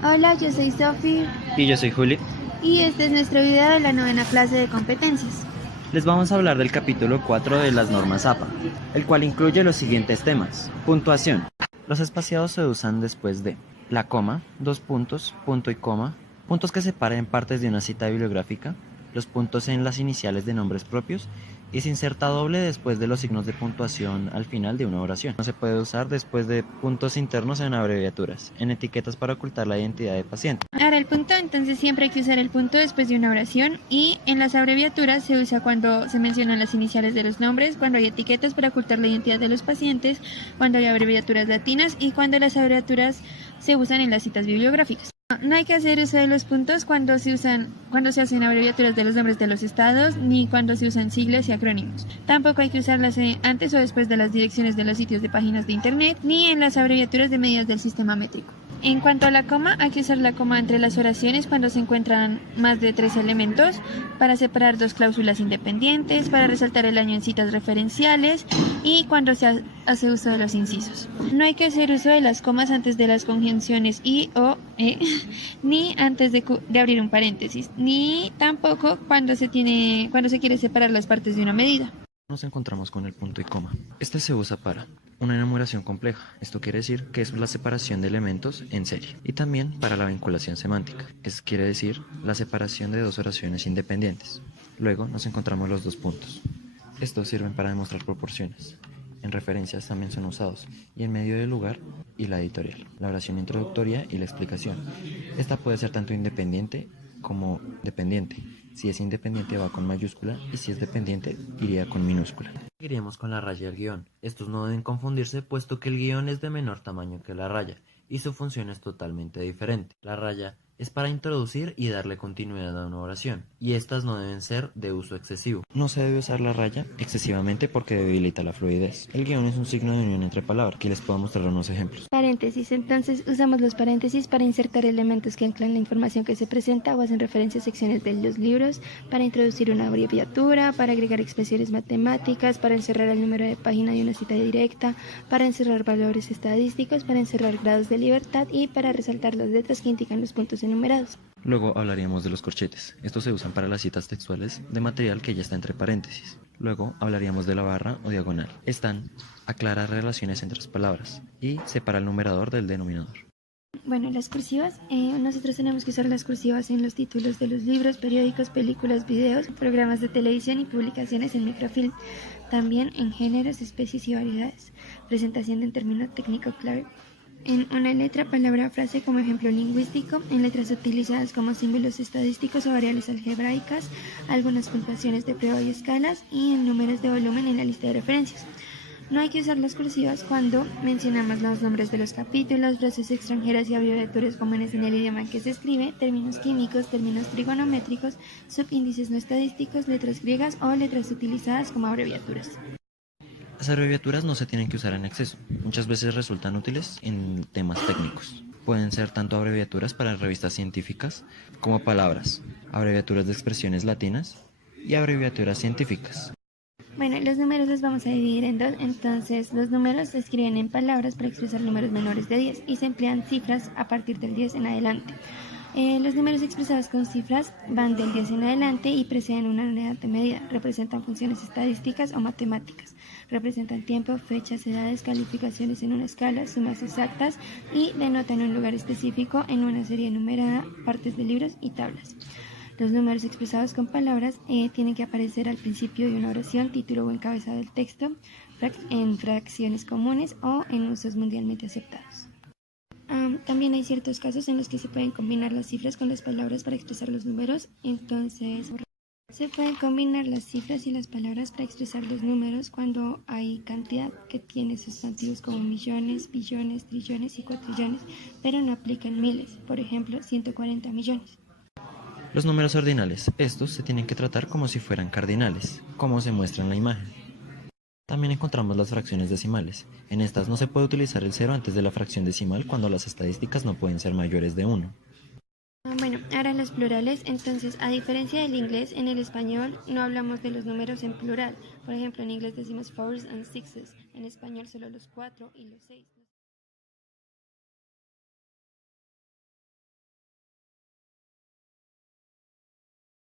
Hola, yo soy Sofi Y yo soy Juli. y este es nuestro video de la novena clase de competencias. Les vamos a hablar del capítulo 4 de las normas APA, el cual incluye los siguientes temas. Puntuación. Los espaciados se usan después de la coma, dos puntos, punto y coma, puntos que separen partes de una cita bibliográfica, los puntos en las iniciales de nombres propios y se inserta doble después de los signos de puntuación al final de una oración. No se puede usar después de puntos internos en abreviaturas, en etiquetas para ocultar la identidad del paciente. Ahora el punto, entonces siempre hay que usar el punto después de una oración y en las abreviaturas se usa cuando se mencionan las iniciales de los nombres, cuando hay etiquetas para ocultar la identidad de los pacientes, cuando hay abreviaturas latinas y cuando las abreviaturas se usan en las citas bibliográficas. No hay que hacer uso de los puntos cuando se hacen abreviaturas de los nombres de los estados, ni cuando se usan siglas y acrónimos. Tampoco hay que usarlas antes o después de las direcciones de los sitios de páginas de internet, ni en las abreviaturas de medidas del sistema métrico. En cuanto a la coma, hay que usar la coma entre las oraciones cuando se encuentran más de 3 elementos, para separar dos cláusulas independientes, para resaltar el año en citas referenciales y cuando se hace uso de los incisos. No hay que hacer uso de las comas antes de las conjunciones y o ni antes de abrir un paréntesis, ni tampoco cuando se quiere separar las partes de una medida. Nos encontramos con el punto y coma. Este se usa para una enumeración compleja. Esto quiere decir que es la separación de elementos en serie. Y también para la vinculación semántica. Esto quiere decir la separación de dos oraciones independientes. Luego nos encontramos los dos puntos. Estos sirven para demostrar proporciones. En referencias también son usados. Y en medio del lugar y la editorial. La oración introductoria y la explicación. Esta puede ser tanto independiente como dependiente. Si es independiente va con mayúscula y si es dependiente iría con minúscula. Seguiríamos con la raya y el guión. Estos no deben confundirse puesto que el guión es de menor tamaño que la raya y su función es totalmente diferente. La raya es para introducir y darle continuidad a una oración y estas no deben ser de uso excesivo. No se debe usar la raya excesivamente porque debilita la fluidez. El guión es un signo de unión entre palabras. Aquí les puedo mostrar unos ejemplos. Paréntesis. Entonces usamos los paréntesis para insertar elementos que anclan la información que se presenta o hacen referencia a secciones de los libros, para introducir una abreviatura, para agregar expresiones matemáticas, para encerrar el número de página de una cita directa, para encerrar valores estadísticos, para encerrar grados de libertad y para resaltar las letras que indican los puntos enumerados. Luego hablaríamos de los corchetes. Estos se usan para las citas textuales de material que ya está entre paréntesis. Luego hablaríamos de la barra o diagonal. Están aclara relaciones entre las palabras y separa el numerador del denominador. Bueno, las cursivas, nosotros tenemos que usar las cursivas en los títulos de los libros, periódicos, películas, videos, programas de televisión y publicaciones en microfilm. También en géneros, especies y variedades. Presentación de un término técnico clave. En una letra, palabra, frase como ejemplo lingüístico, en letras utilizadas como símbolos estadísticos o variables algebraicas, algunas puntuaciones de prueba y escalas y en números de volumen en la lista de referencias. No hay que usar las cursivas cuando mencionamos los nombres de los capítulos, frases extranjeras y abreviaturas comunes en el idioma en que se escribe, términos químicos, términos trigonométricos, subíndices no estadísticos, letras griegas o letras utilizadas como abreviaturas. Las abreviaturas no se tienen que usar en exceso. Muchas veces resultan útiles en temas técnicos. Pueden ser tanto abreviaturas para revistas científicas como palabras, abreviaturas de expresiones latinas y abreviaturas científicas. Bueno, los números los vamos a dividir en dos. Entonces, los números se escriben en palabras para expresar números menores de 10 y se emplean cifras a partir del 10 en adelante. Los números expresados con cifras van del 10 en adelante y preceden una unidad de medida. Representan funciones estadísticas o matemáticas. Representan tiempo, fechas, edades, calificaciones en una escala, sumas exactas y denotan un lugar específico en una serie enumerada, partes de libros y tablas. Los números expresados con palabras tienen que aparecer al principio de una oración, título o encabezado del texto, en fracciones comunes o en usos mundialmente aceptados. También hay ciertos casos en los que se pueden combinar las cifras con las palabras para expresar los números. Entonces, se pueden combinar las cifras y las palabras para expresar los números cuando hay cantidad que tiene sustantivos como millones, billones, trillones y cuatrillones, pero no aplican miles, por ejemplo, 140 millones. Los números ordinales, estos se tienen que tratar como si fueran cardinales, como se muestra en la imagen. También encontramos las fracciones decimales. En estas no se puede utilizar el cero antes de la fracción decimal cuando las estadísticas no pueden ser mayores de 1. Bueno, ahora los plurales. Entonces, a diferencia del inglés, en el español no hablamos de los números en plural. Por ejemplo, en inglés decimos fours and sixes, en español solo los 4 y los 6.